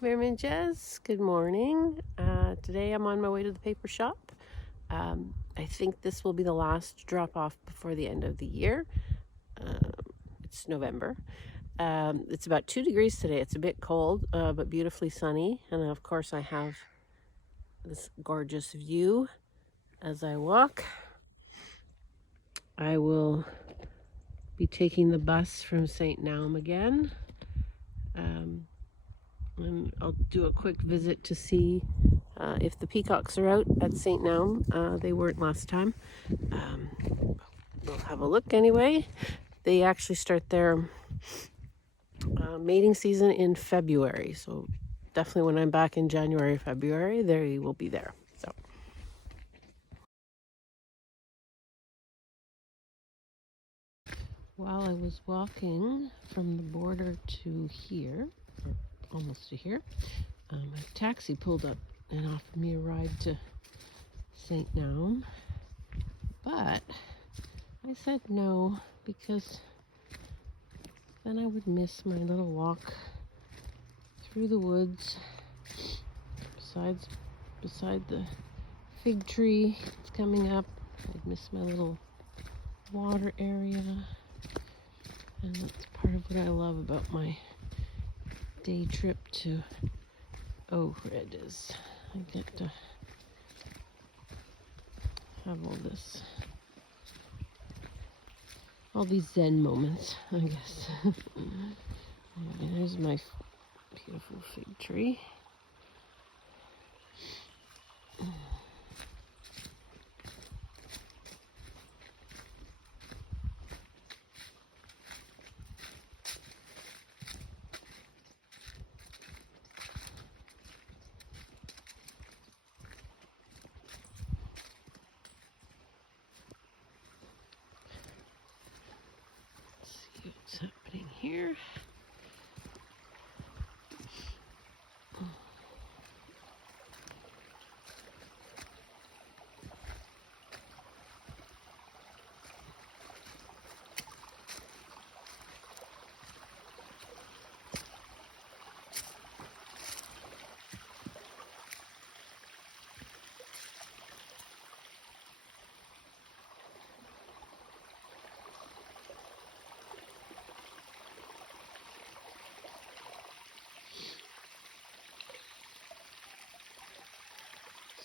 Merminjas, good morning. Today I'm on my way to the paper shop. I think this will be the last drop off before the end of the year. It's November. It's about 2 degrees today. It's a bit cold, but beautifully sunny. And of course I have this gorgeous view as I walk. I will be taking the bus from St Naum again. And I'll do a quick visit to see if the peacocks are out at St Naum. They weren't last time. We'll have a look anyway. They actually start their mating season in February, so definitely when I'm back in January, February, they will be there. So. While I was walking from the border to here, or almost to here, a taxi pulled up and offered me a ride to St Naum, but I said no because then I would miss my little walk through the woods beside the fig tree. It's coming up. I'd miss my little water area, and that's part of what I love about my day trip to Ohrid is I get to have all these Zen moments, I guess. And there's my beautiful fig tree. See what's happening here.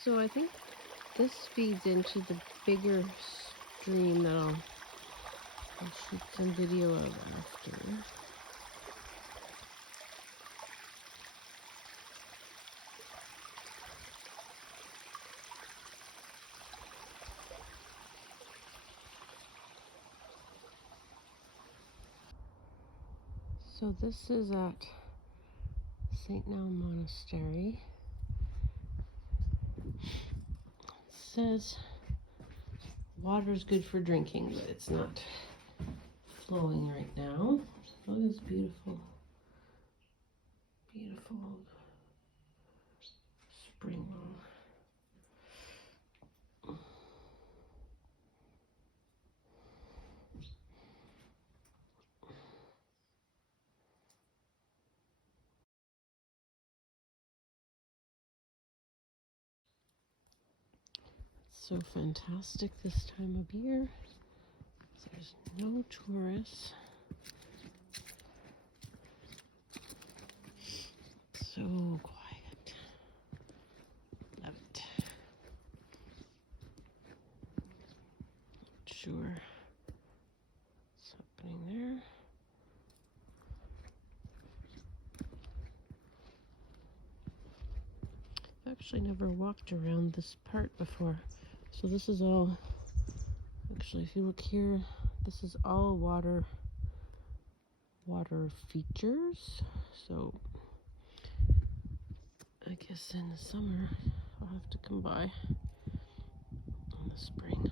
So I think this feeds into the bigger stream that I'll shoot some video of after. So this is at St Naum Monastery. It says water's good for drinking, but it's not flowing right now. Look at this beautiful spring roll. So fantastic this time of year. There's no tourists. So quiet. Love it. Not sure what's happening there. I've actually never walked around this part before. So this is all, actually if you look here, this is all water features. So I guess in the summer I'll have to come by in the spring.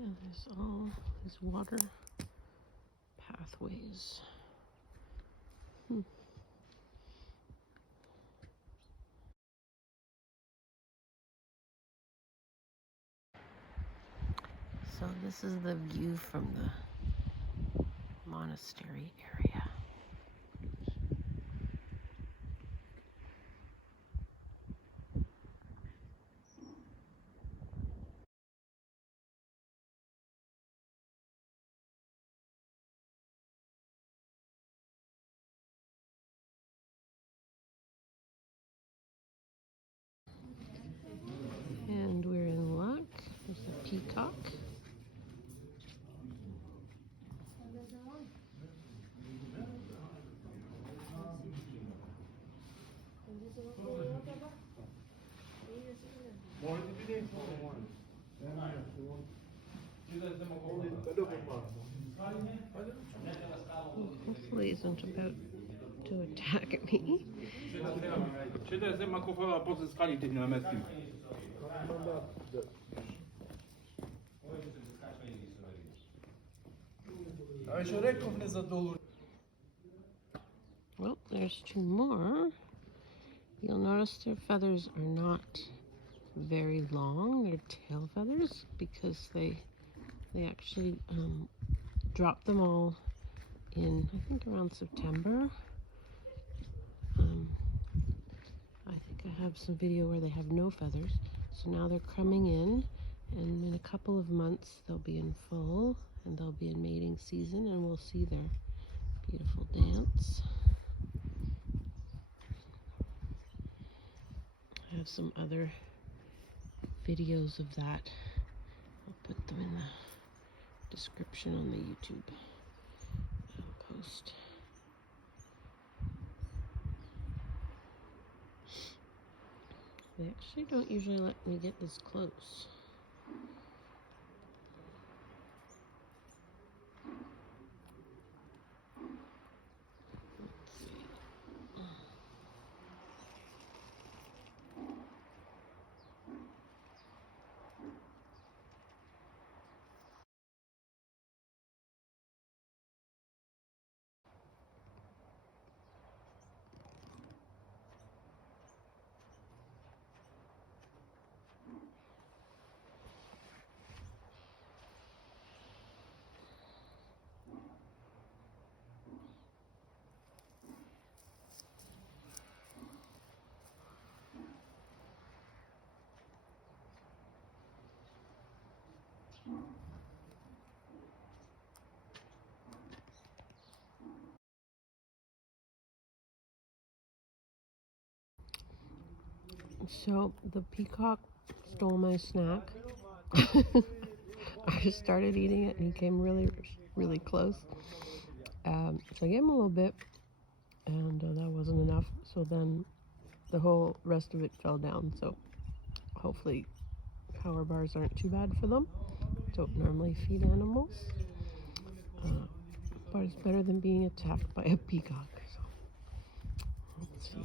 Yeah, there's all these water pathways. So this is the view from the monastery area. And we're in luck. There's a peacock. Hopefully isn't about to attack me. Czy zima kupowa pozyskali tych niemieckich? Well, there's two more. You'll notice their feathers are not very long. They're tail feathers because they actually drop them all in, I think, around September. I think I have some video where they have no feathers. So now they're coming in, and in a couple of months they'll be in full, and they'll be in mating season, and we'll see their beautiful dance. I have some other videos of that. I'll put them in the description on the YouTube post. They actually don't usually let me get this close. So the peacock stole my snack. I started eating it and he came really close. So I gave him a little bit, and that wasn't enough. So then the whole rest of it fell down. So hopefully power bars aren't too bad for them. Don't normally feed animals, but it's better than being attacked by a peacock. So let's see.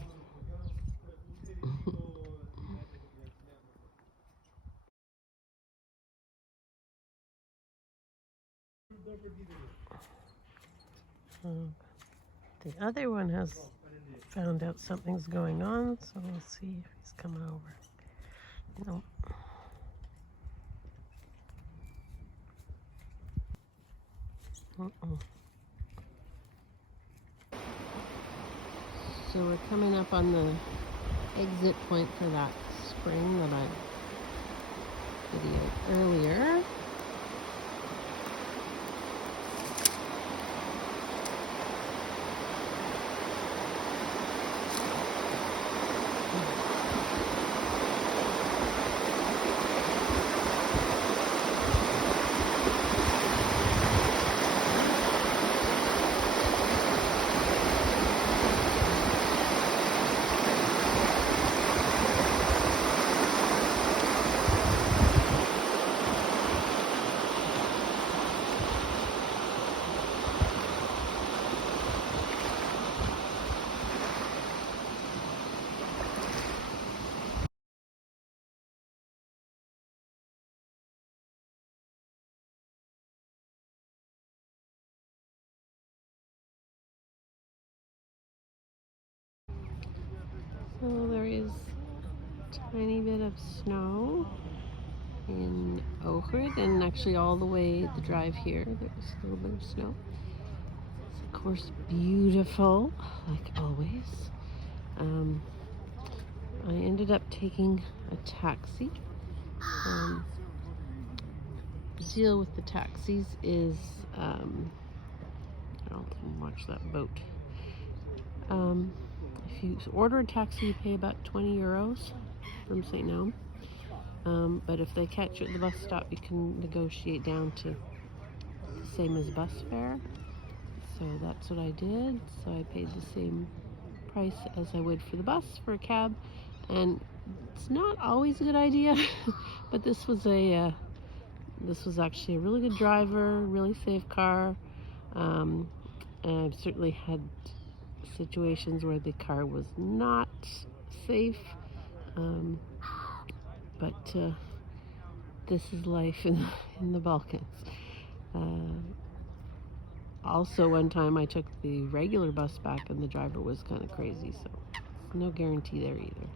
The other one has found out something's going on, so we'll see if he's coming over. No. So we're coming up on the exit point for that spring that I videoed earlier. So there is a tiny bit of snow in Ohrid, and actually all the way the drive here there's a little bit of snow. It's of course beautiful, like always. I ended up taking a taxi. The deal with the taxis is, I'll watch that boat. If you order a taxi, you pay about 20 euros from St Naum. But if they catch you at the bus stop, you can negotiate down to the same as bus fare. So that's what I did. So I paid the same price as I would for the bus for a cab, and it's not always a good idea. But this was actually a really good driver, really safe car. And I've certainly had situations where the car was not safe, but this is life in the Balkans. Also, one time I took the regular bus back and the driver was kind of crazy, so no guarantee there either.